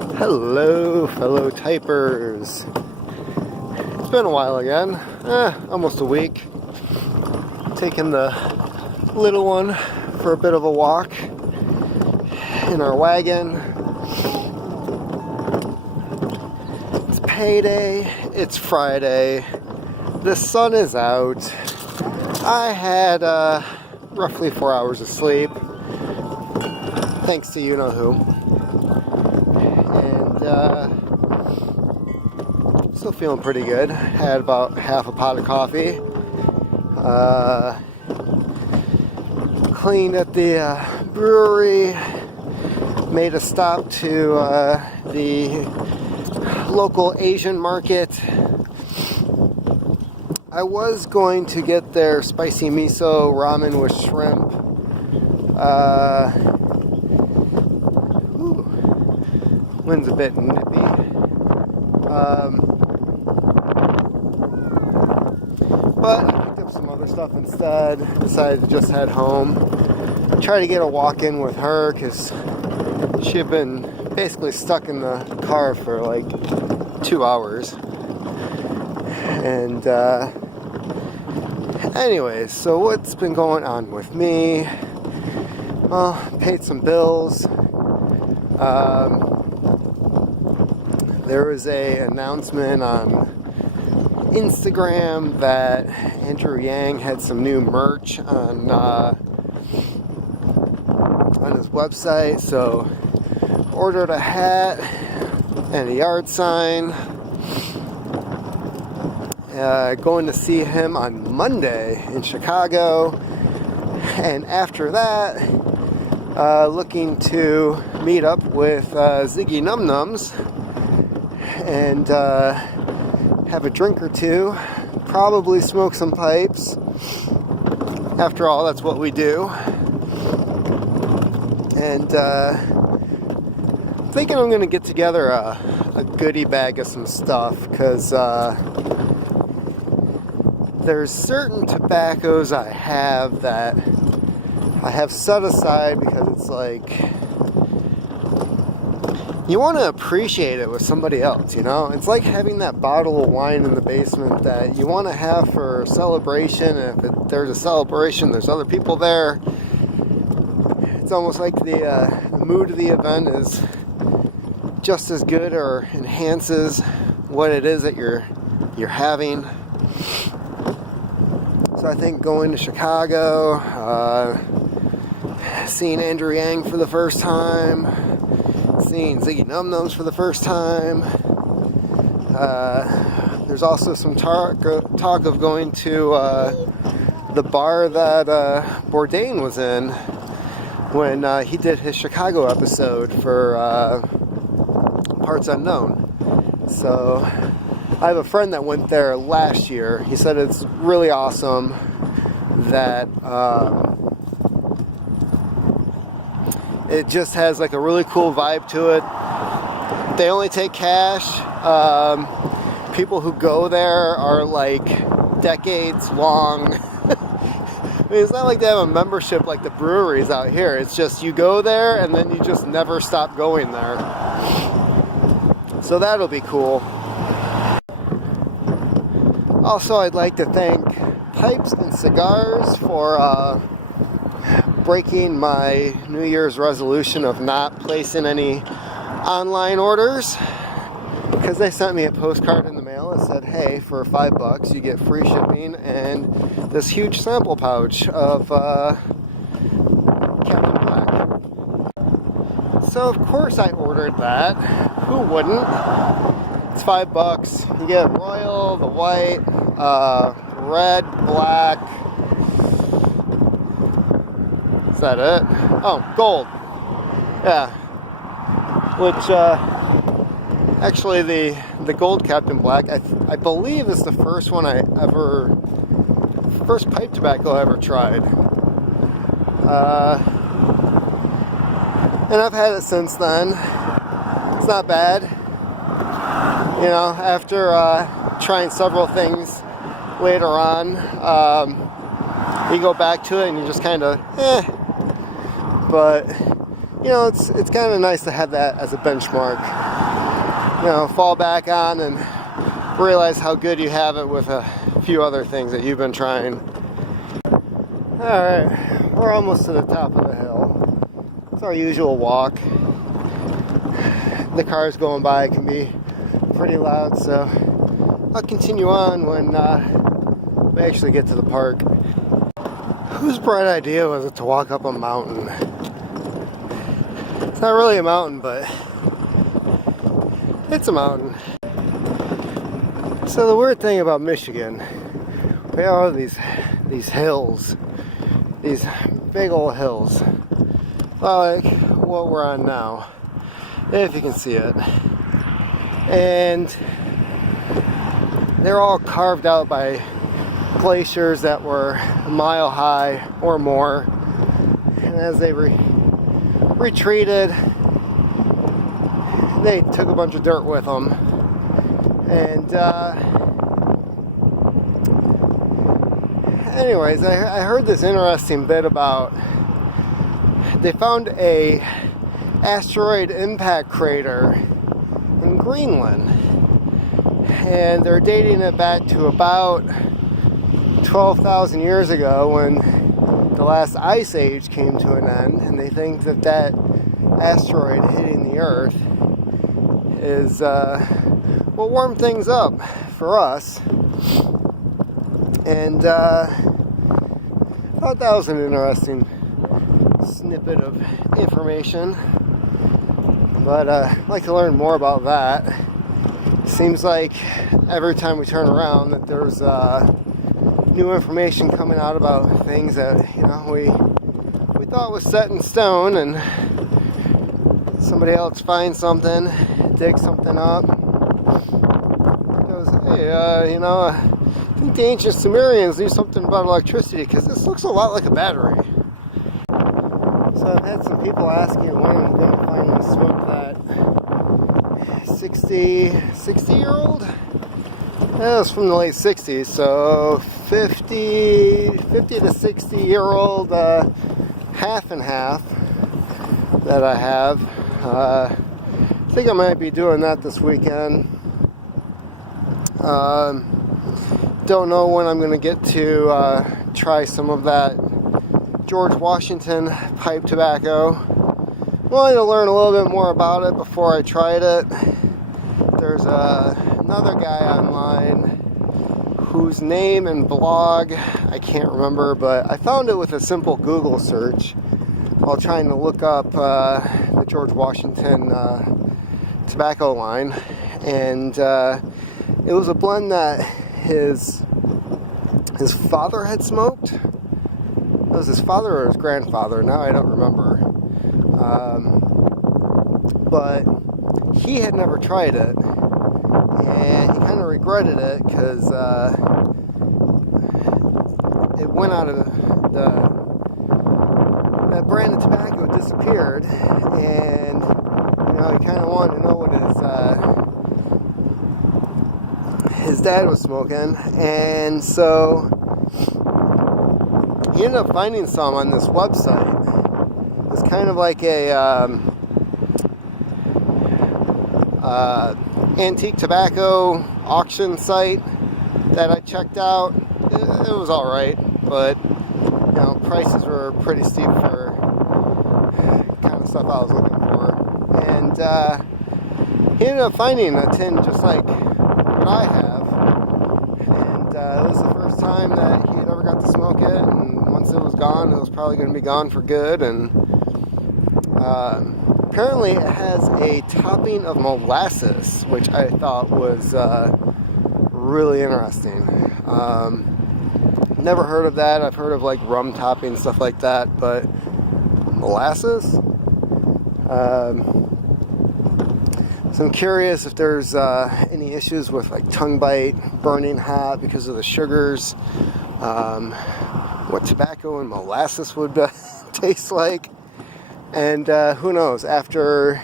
Hello, fellow typers. It's been a while again, almost a week. Taking the little one for a bit of a walk in our wagon. It's payday, it's Friday, the sun is out. I had roughly 4 hours of sleep, thanks to you-know-who. Still feeling pretty good. Had about half a pot of coffee. Cleaned at the brewery. Made a stop to the local Asian market. I was going to get their spicy miso ramen with shrimp. Wind's a bit nippy. But I picked up some other stuff instead. Decided to just head home. Try to get a walk in with her because she had been basically stuck in the car for like 2 hours. And anyways, so what's been going on with me? Well, paid some bills. There was an announcement on Instagram that Andrew Yang had some new merch on his website, so ordered a hat and a yard sign. Going to see him on Monday in Chicago, and after that looking to meet up with Ziggy Num Nums and have a drink or two, probably smoke some pipes. After all, that's what we do. And thinking I'm going to get together a goodie bag of some stuff, because there's certain tobaccos I have that I have set aside because it's like, you want to appreciate it with somebody else, you know? It's like having that bottle of wine in the basement that you want to have for celebration, and if there's a celebration, there's other people there. It's almost like the mood of the event is just as good or enhances what it is that you're having. So I think going to Chicago, seeing Andrew Yang for the first time, seeing Ziggy Num Nums for the first time. There's also some talk of going to the bar that Bourdain was in when he did his Chicago episode for Parts Unknown. So I have a friend that went there last year. He said it's really awesome, that it just has like a really cool vibe to it. They only take cash. People who go there are like decades long. I mean, it's not like they have a membership like the breweries out here. It's just you go there and then you just never stop going there. So that'll be cool. Also, I'd like to thank Pipes and Cigars for breaking my New Year's resolution of not placing any online orders, because they sent me a postcard in the mail that said, hey, for $5 you get free shipping and this huge sample pouch of Captain Black. So of course I ordered that. Who wouldn't? It's $5. You get Royal, the white, red, black. Is that it? Oh, gold. Yeah. Which, actually the gold Captain Black, I believe is the first one first pipe tobacco I ever tried. And I've had it since then. It's not bad. You know, after trying several things later on, you go back to it and you just kind of, But it's kind of nice to have that as a benchmark. Fall back on and realize how good you have it with a few other things that you've been trying. Alright, we're almost to the top of the hill. It's our usual walk. The cars going by can be pretty loud, so I'll continue on when we actually get to the park. Whose bright idea was it to walk up a mountain? It's not really a mountain, but it's a mountain. So the weird thing about Michigan, we have all these hills, these big old hills, like what we're on now, if you can see it. And they're all carved out by glaciers that were a mile high or more. And as they retreated, they took a bunch of dirt with them. And anyways, I heard this interesting bit about, they found a asteroid impact crater in Greenland, and they're dating it back to about 12,000 years ago when the last ice age came to an end, and they think that asteroid hitting the Earth is what warmed things up for us. And I thought that was an interesting snippet of information, but I'd like to learn more about that. Seems like every time we turn around that there's new information coming out about things that we thought was set in stone, and somebody else finds something, digs something up, goes, hey, I think the ancient Sumerians knew something about electricity because this looks a lot like a battery. So I've had some people asking when I'm going to finally smoke that 60-year-old. That was from the late 60s, so 50 to 60-year-old half and half that I have. I think I might be doing that this weekend. Don't know when I'm going to get to try some of that George Washington pipe tobacco. Wanted to learn a little bit more about it before I tried it. There's another guy online whose name and blog I can't remember, but I found it with a simple Google search while trying to look up the George Washington tobacco line, and it was a blend that his father had smoked. It was his father or his grandfather, now I don't remember. But he had never tried it, and he kind of regretted it because it went out of that brand of tobacco disappeared, and he kind of wanted to know what his dad was smoking, and so he ended up finding some on this website. It's kind of like a antique tobacco auction site that I checked out. It was alright, but prices were pretty steep for kind of stuff I was looking for. And he ended up finding a tin just like what I have, and it was the first time that he had ever got to smoke it, and once it was gone, it was probably going to be gone for good. And apparently it has a topping of molasses, which I thought was really interesting. Never heard of that. I've heard of like rum topping, stuff like that, but molasses? So I'm curious if there's any issues with like tongue bite, burning hot because of the sugars, what tobacco and molasses would taste like. And who knows, after,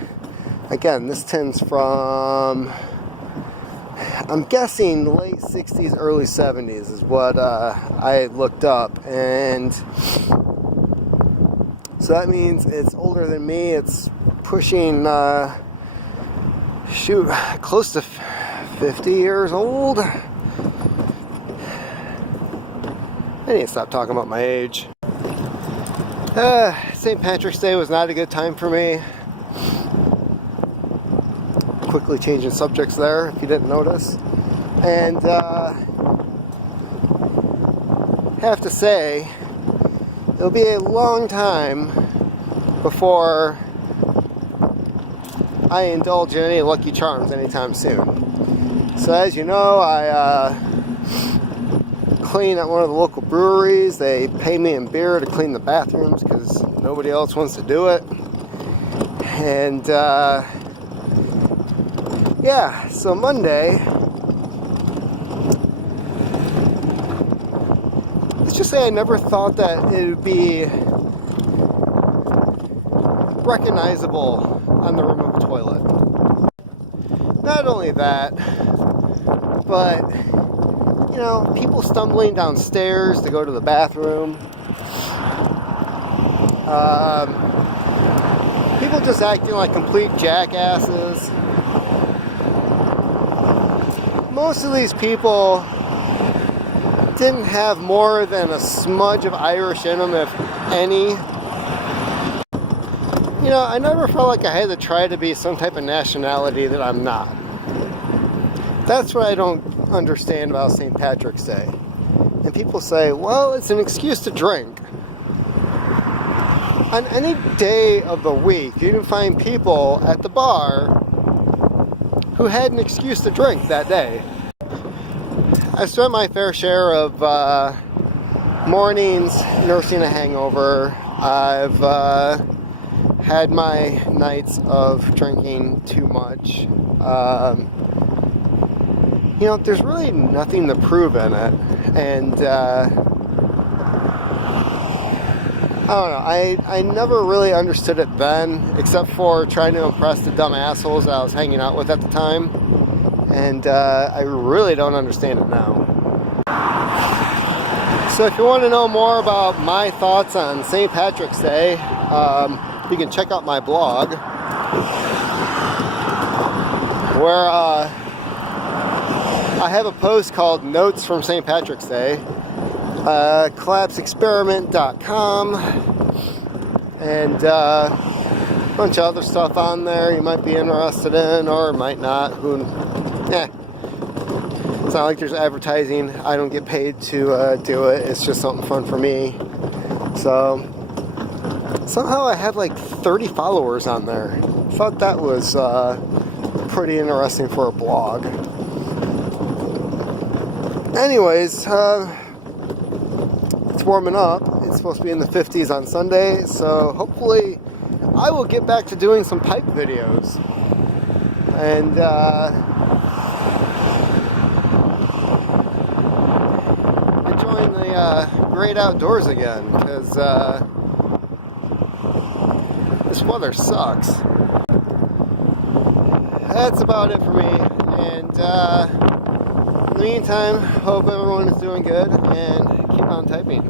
again, this tin's from, I'm guessing late 60s, early 70s is what I looked up. And So that means it's older than me. It's pushing, close to 50 years old. I need to stop talking about my age. St. Patrick's Day was not a good time for me. Quickly changing subjects there, if you didn't notice. And have to say, it'll be a long time before I indulge in any Lucky Charms anytime soon. So as you know, I clean at one of the local breweries. They pay me in beer to clean the bathrooms because nobody else wants to do it. And yeah, so Monday, let's just say I never thought that it would be recognizable on the removed toilet. Not only that, but you know, people stumbling downstairs to go to the bathroom. People just acting like complete jackasses. Most of these people didn't have more than a smudge of Irish in them, if any. You know, I never felt like I had to try to be some type of nationality that I'm not. That's what I don't understand about St. Patrick's Day. And people say, well, it's an excuse to drink. On any day of the week, you can find people at the bar who had an excuse to drink that day. I've spent my fair share of mornings nursing a hangover. I've had my nights of drinking too much. You know, there's really nothing to prove in it. And I don't know, I never really understood it then, except for trying to impress the dumb assholes that I was hanging out with at the time. And I really don't understand it now. So if you want to know more about my thoughts on St. Patrick's Day, you can check out my blog, where I have a post called Notes from St. Patrick's Day, collapseexperiment.com, and a bunch of other stuff on there you might be interested in, or might not. It's not like there's advertising. I don't get paid to do it. It's just something fun for me. So somehow I had like 30 followers on there. Thought that was pretty interesting for a blog. Anyways, it's warming up. It's supposed to be in the 50s on Sunday, so hopefully I will get back to doing some pipe videos. And enjoying the great outdoors again, because this weather sucks. That's about it for me, and in the meantime, hope everyone is doing good, and keep on typing.